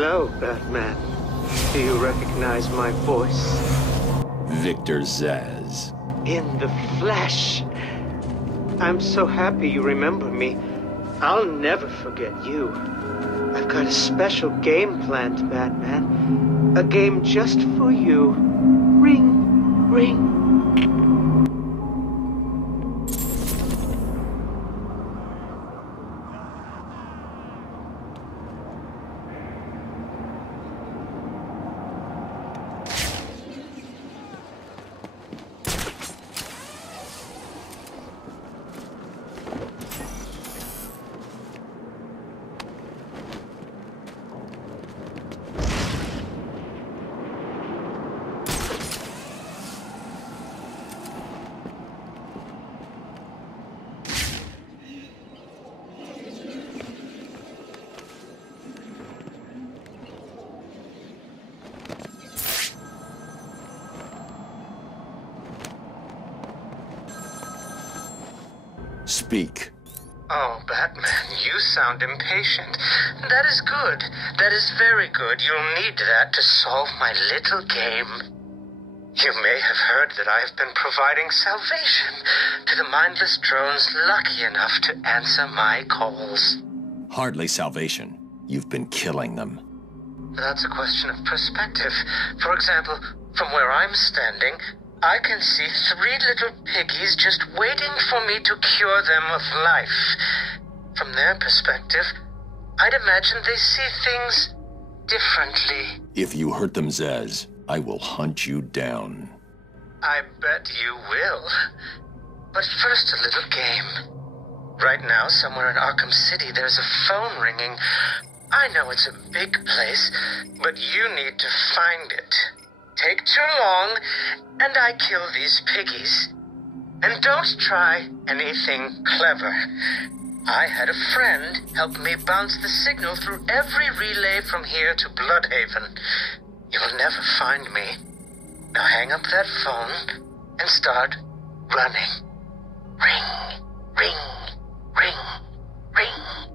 Hello, Batman. Do you recognize my voice? Victor Zsasz. In the flesh. I'm so happy you remember me. I'll never forget you. I've got a special game planned, Batman. A game just for you. Ring, ring. Speak. Oh, Batman, you sound impatient. That is good. That is very good. You'll need that to solve my little game. You may have heard that I have been providing salvation to the mindless drones lucky enough to answer my calls. Hardly salvation. You've been killing them. That's a question of perspective. For example, from where I'm standing, I can see 3 little piggies just waiting for me to cure them of life. From their perspective, I'd imagine they see things differently. If you hurt them, Zsasz, I will hunt you down. I bet you will. But first, a little game. Right now, somewhere in Arkham City, there's a phone ringing. I know it's a big place, but you need to find it. Take too long, and I kill these piggies. And don't try anything clever. I had a friend help me bounce the signal through every relay from here to Bloodhaven. You'll never find me. Now hang up that phone and start running. Ring, ring, ring, ring.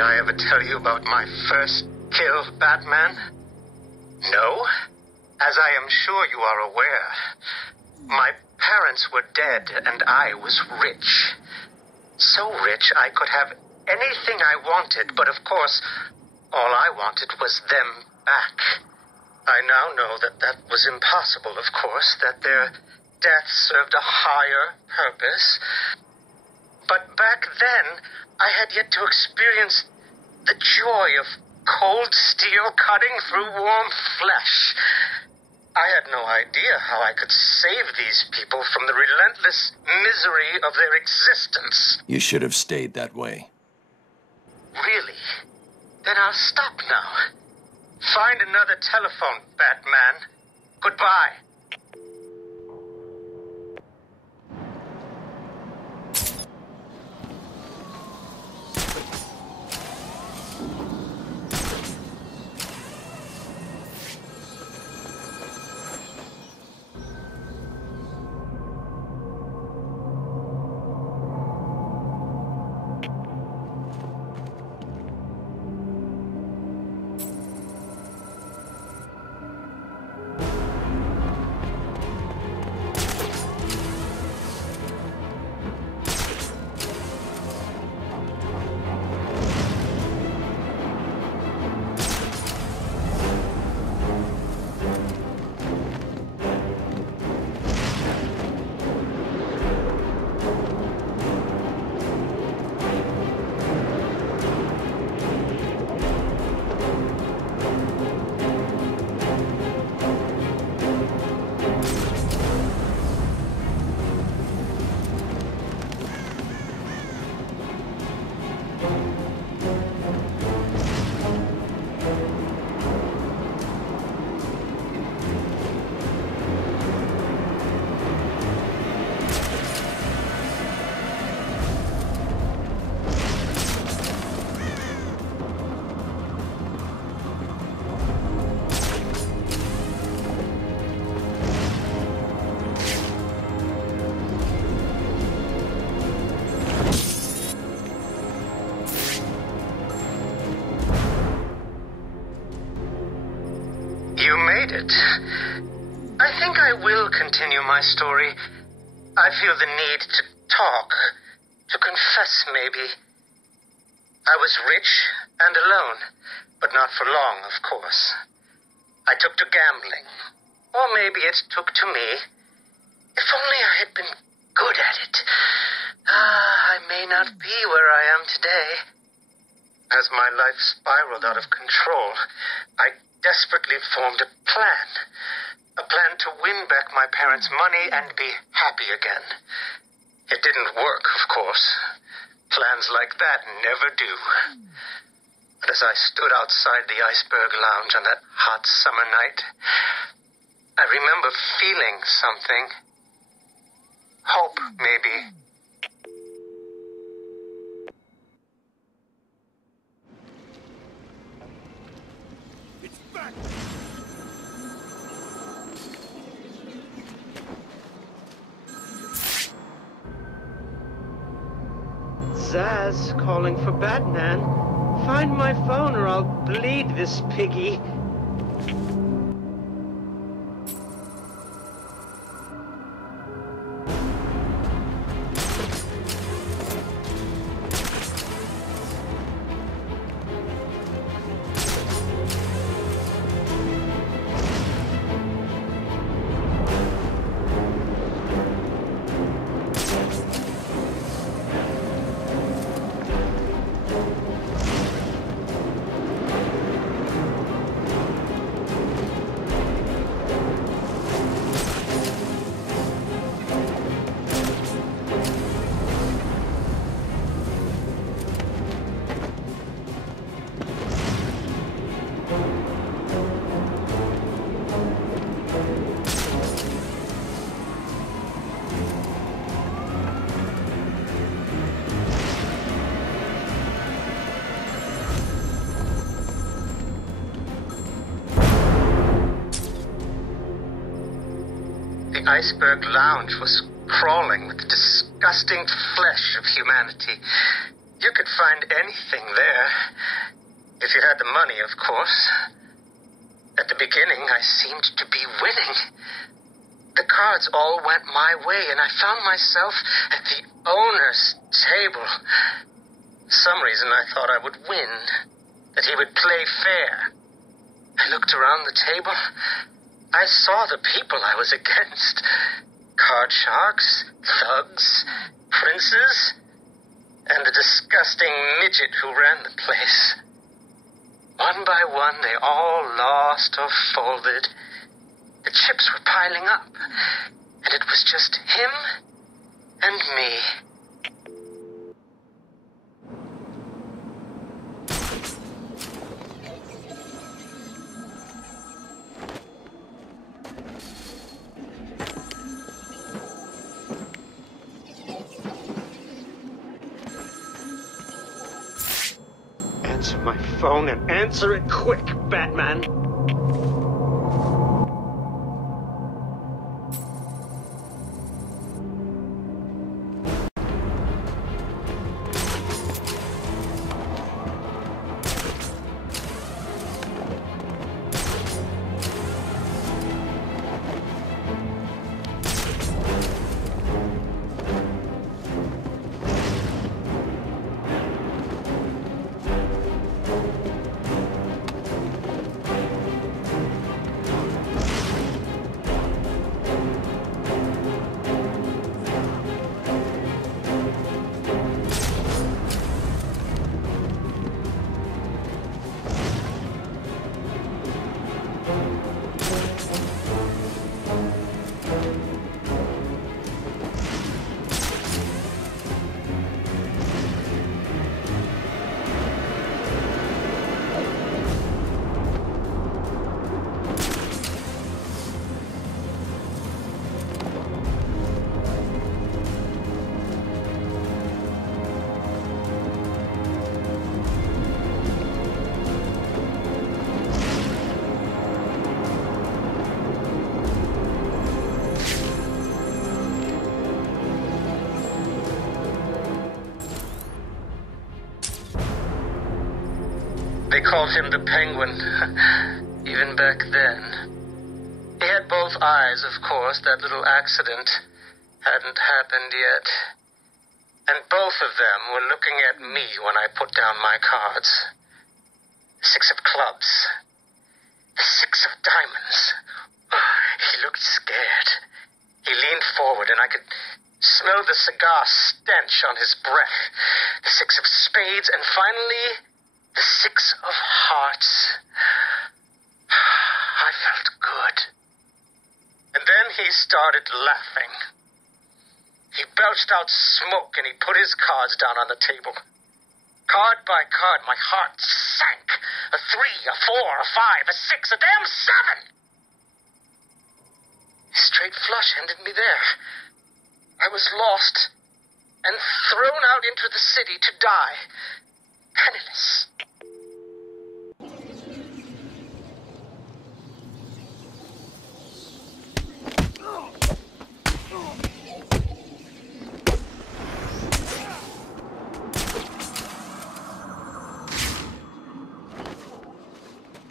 Did I ever tell you about my first kill, Batman? No? As I am sure you are aware, my parents were dead and I was rich. So rich I could have anything I wanted, but of course, all I wanted was them back. I now know that that was impossible, of course, that their death served a higher purpose. But back then, I had yet to experience the joy of cold steel cutting through warm flesh. I had no idea how I could save these people from the relentless misery of their existence. You should have stayed that way. Really? Then I'll stop now. Find another telephone, Batman. Goodbye. You made it. I think I will continue my story. I feel the need to talk, to confess maybe. I was rich and alone, but not for long, of course. I took to gambling, or maybe it took to me. If only I had been good at it. I may not be where I am today. As my life spiraled out of control, I desperately formed a plan. A plan to win back my parents' money and be happy again. It didn't work, of course. Plans like that never do. But as I stood outside the Iceberg Lounge on that hot summer night, I remember feeling something. Hope, maybe. Zsasz calling for Batman. Find my phone or I'll bleed this piggy. The Iceberg Lounge was crawling with the disgusting flesh of humanity. You could find anything there. If you had the money, of course. At the beginning, I seemed to be winning. The cards all went my way, and I found myself at the owner's table. For some reason, I thought I would win, that he would play fair. I looked around the table. I saw the people I was against. Card sharks, thugs, princes, and the disgusting midget who ran the place. One by one, they all lost or folded. The chips were piling up, and it was just him and me. Answer my phone and answer it quick, Batman. They called him the Penguin, even back then. He had both eyes, of course. That little accident hadn't happened yet. And both of them were looking at me when I put down my cards. The 6 of clubs. The 6 of diamonds. He looked scared. He leaned forward, and I could smell the cigar stench on his breath. The 6 of spades, and finally, the 6 of hearts. I felt good. And then he started laughing. He belched out smoke, and he put his cards down on the table. Card by card, my heart sank. A 3, a 4, a 5, a 6, a damn 7! His straight flush ended me there. I was lost and thrown out into the city to die, penniless.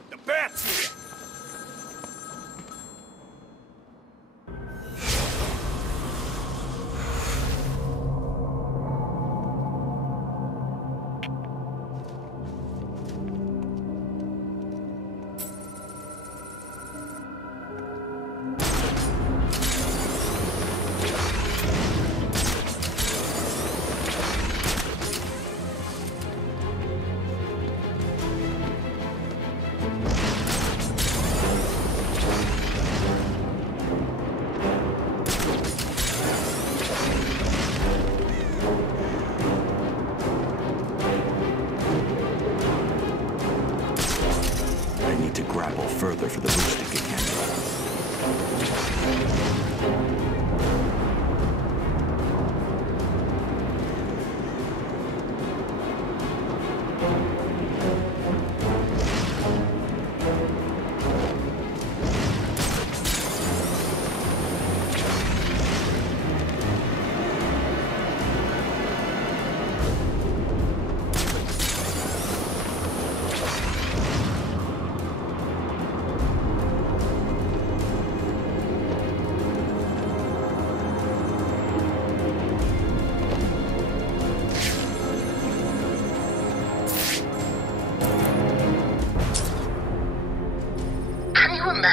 The bat's here!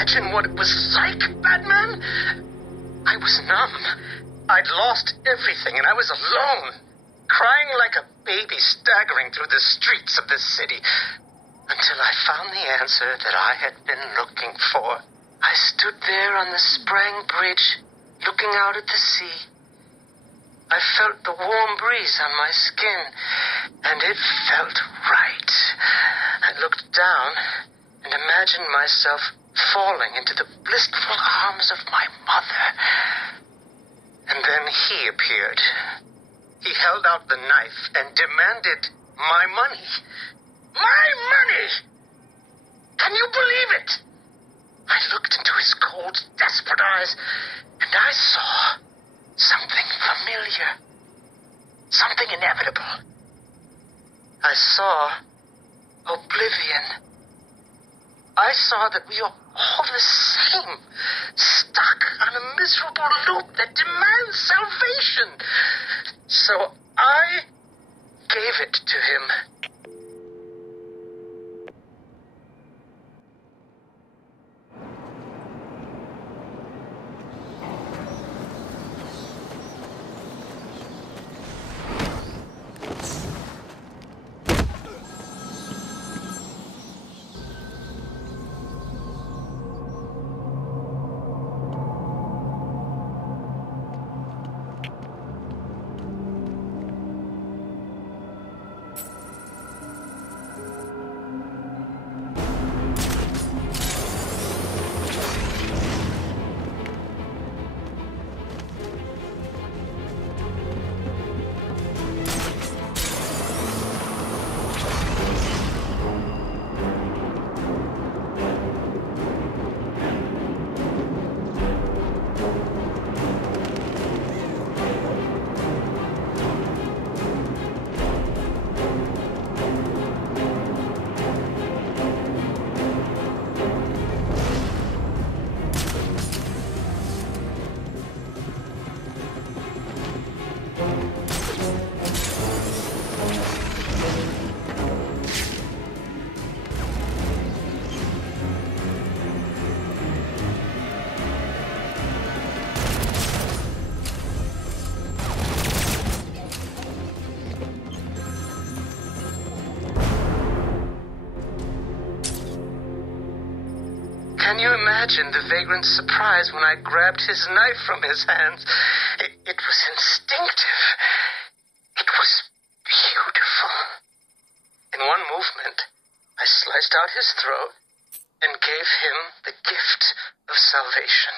imagine what it was like, Batman? I was numb. I'd lost everything, and I was alone, crying like a baby staggering through the streets of the city, until I found the answer that I had been looking for. I stood there on the Sprang Bridge, looking out at the sea. I felt the warm breeze on my skin, and it felt right. I looked down and imagined myself falling into the blissful arms of my mother. And then he appeared. He held out the knife and demanded my money. My money! Can you believe it? I looked into his cold, desperate eyes, and I saw something familiar. Something inevitable. I saw oblivion. I saw that we are all the same, stuck on a miserable loop that demands salvation. So I gave it to him. Can you imagine the vagrant's surprise when I grabbed his knife from his hands? It was instinctive. It was beautiful. In one movement, I sliced out his throat and gave him the gift of salvation.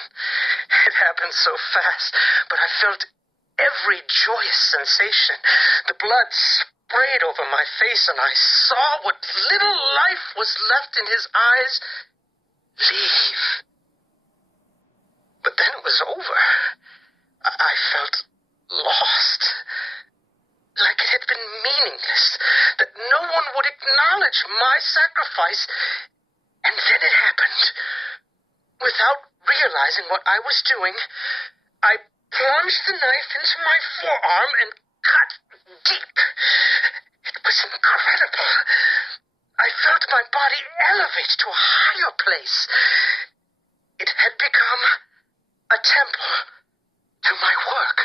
It happened so fast, but I felt every joyous sensation. The blood sprayed over my face, and I saw what little life was left in his eyes leave. But then it was over. I felt lost. Like it had been meaningless. That no one would acknowledge my sacrifice. And then it happened. Without realizing what I was doing, I plunged the knife into my forearm and cut deep. It was incredible. I felt my body elevate to a higher place. It had become a temple to my work.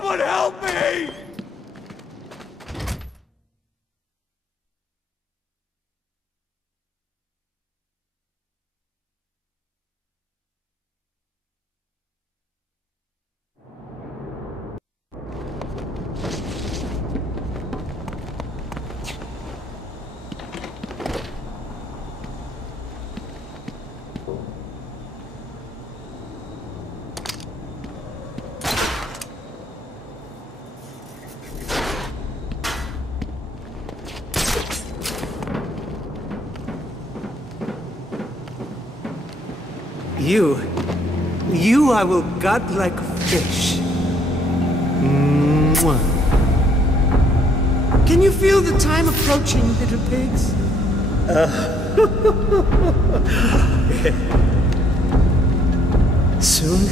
Someone help me! You I will gut like a fish. Mwah. Can you feel the time approaching, little pigs? Soon,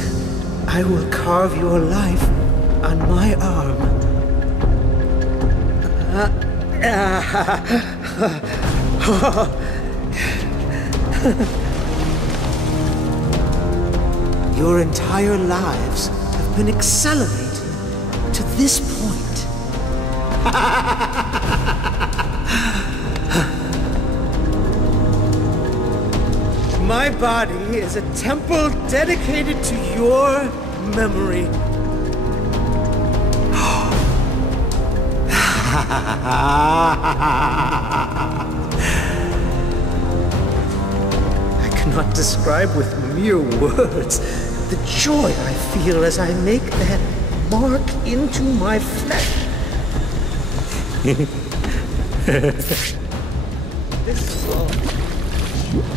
I will carve your life on my arm. Your entire lives have been accelerated to this point. My body is a temple dedicated to your memory. I cannot describe with mere words the joy I feel as I make that mark into my flesh. This is all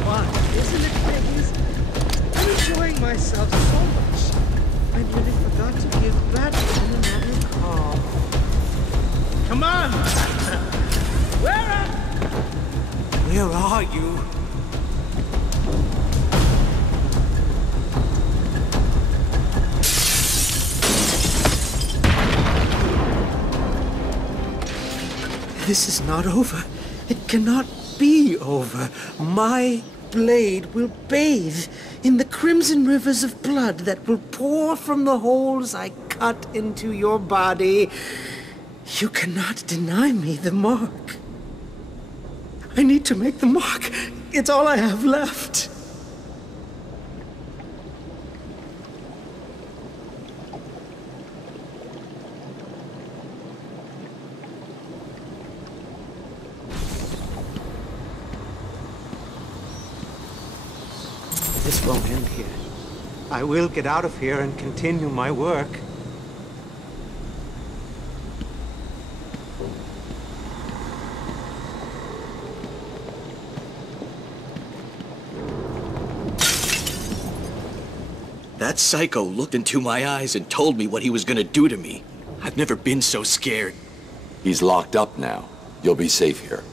fun, isn't it, babies? I'm enjoying myself so much. I nearly forgot to give Batman another call. Come on! Where are you? This is not over. It cannot be over. My blade will bathe in the crimson rivers of blood that will pour from the holes I cut into your body. You cannot deny me the mark. I need to make the mark. It's all I have left. This won't end here. I will get out of here and continue my work. That psycho looked into my eyes and told me what he was gonna do to me. I've never been so scared. He's locked up now. You'll be safe here.